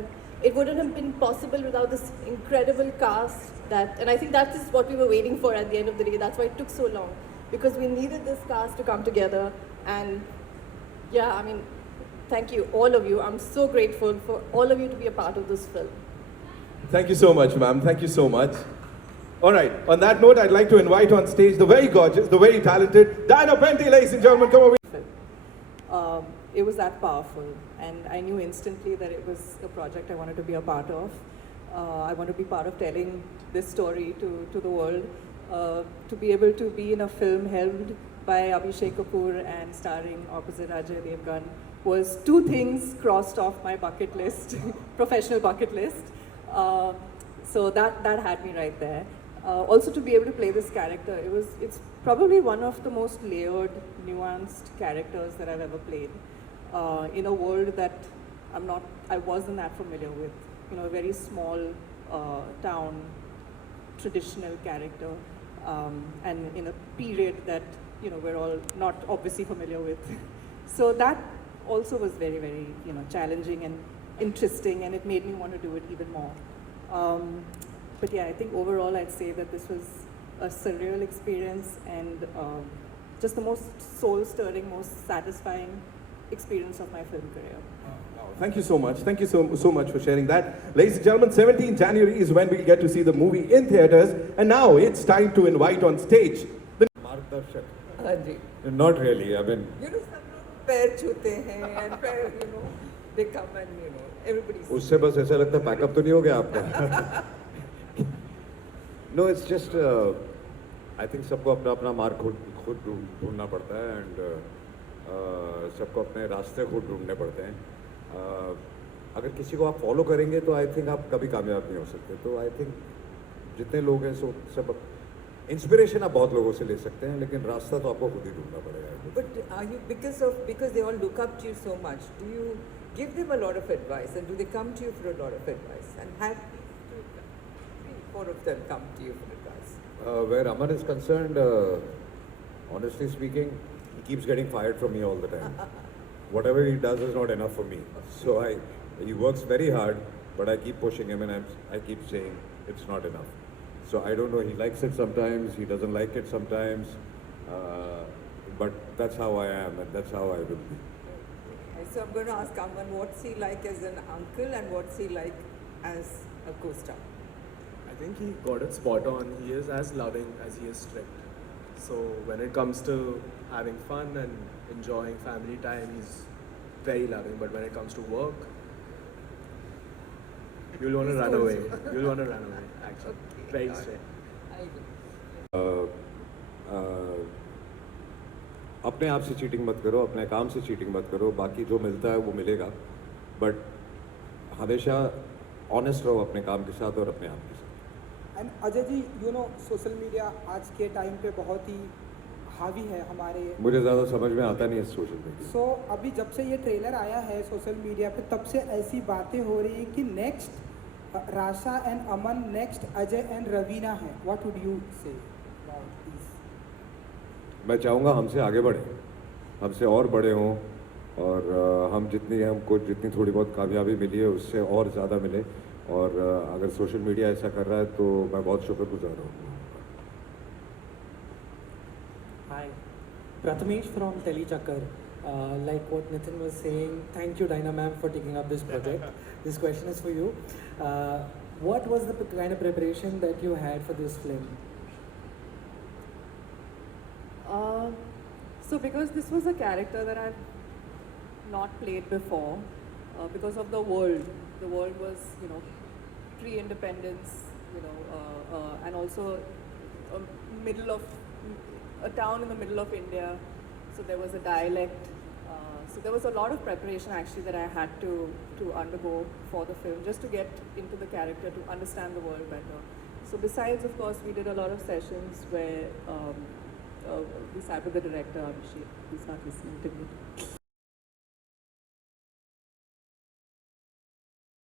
and it wouldn't have been possible without this incredible cast and I think that is what we were waiting for at the end of the day. That's why it took so long, because we needed this cast to come together. And yeah, I mean, thank you, all of you. I'm so grateful for all of you to be a part of this film. Thank you so much, ma'am. Thank you so much. All right, on that note, I'd like to invite on stage the very gorgeous, the very talented Diana Penty, ladies and gentlemen. Come over. It was that powerful, and I knew instantly that it was a project I wanted to be a part of. I want to be part of telling this story to the world. To be able to be in a film helmed by Abhishek Kapoor and starring opposite Ajay Devgan was two things crossed off my bucket list, professional bucket list. So that had me right there. Also to be able to play this character, it's probably one of the most layered, nuanced characters that I've ever played. In a world that I wasn't that familiar with. You know, a very small town, traditional character, and in a period that, you know, we're all not obviously familiar with. So that also was very, very, you know, challenging and interesting, and it made me want to do it even more. But yeah, I think overall I'd say that this was a surreal experience and just the most soul-stirring, most satisfying experience of my film career. Thank you so much. Thank you so much for sharing that. Ladies and gentlemen, 17th January is when we'll get to see the movie in theaters. And now it's time to invite on stage the Margdarshak. Ajay. Not really. I mean, You know, some लोग पैर छूते हैं and पैर, you know, they come and, you know, everybody sees. उससे बस ऐसा लगता है पैकअप तो नहीं हो गया आपका. No, it's just I think सबको अपना अपना मार्ग खुद ढूंढना पड़ता है and सबको अपने रास्ते खुद ढूंढने पड़ते हैं. अगर किसी को आप फॉलो करेंगे तो आई थिंक आप कभी कामयाब नहीं हो सकते. तो आई थिंक जितने लोग हैं सब इंस्पिरेशन आप बहुत लोगों से ले सकते हैं, लेकिन रास्ता तो आपको खुद ही ढूंढना पड़ेगा. But are you, because they all look up to you so much, do you give them a lot of advice, and do they come to you for a lot of advice? And have 3-4 of them come to you for advice? Where Aman is concerned, honestly speaking, he keeps getting fired from me all the time. Whatever he does is not enough for me. So he works very hard, but I keep pushing him and I keep saying it's not enough. So I don't know, he likes it sometimes, he doesn't like it sometimes, but that's how I am and that's how I will be. So I'm going to ask Aaman, what's he like as an uncle and what's he like as a co-star? I think he got it spot on. He is as loving as he is strict. So when it comes to having fun and enjoying family time, he's very loving. But when it comes to work, you'll want to run away. You'll want to run away, actually. Okay. Very strict. अपने आप से cheating मत करो, अपने काम से cheating मत करो, बाकी जो मिलता है वो मिलेगा, बट हमेशा ऑनेस्ट रहो अपने काम के साथ और अपने आप के साथ. And Ajay ji, you know, social media आज के टाइम पे बहुत ही हावी है हमारे. मुझे ज़्यादा समझ में आता नहीं है सोशल मीडिया. सो अभी जब से ये ट्रेलर आया है सोशल मीडिया पे, तब से ऐसी बातें हो रही हैं कि next Rasha and Aman, next Ajay and Raveena है. What would you say about this? मैं चाहूँगा हमसे आगे बढ़े, हमसे और बड़े हों, और हमको जितनी थोड़ी बहुत कामयाबी मिली है उससे और ज़्यादा मिले. और अगर सोशल मीडिया ऐसा कर रहा है तो मैं बहुत शुक्रगुजार हूँ. Hi, Prathamesh from Telechakar. Like what Nitin was saying, thank you Dinah ma'am for taking up this project. This question is for you. What was the kind of preparation that you had for this film? So because this was a character that I've not played before, because of the world was, you know, pre-independence, you know, and also a town in the middle of India, so there was a dialect, so there was a lot of preparation actually that I had to undergo for the film, just to get into the character, to understand the world better. So besides, of course, we did a lot of sessions where we sat with the director, Abhishek, he's not listening to me.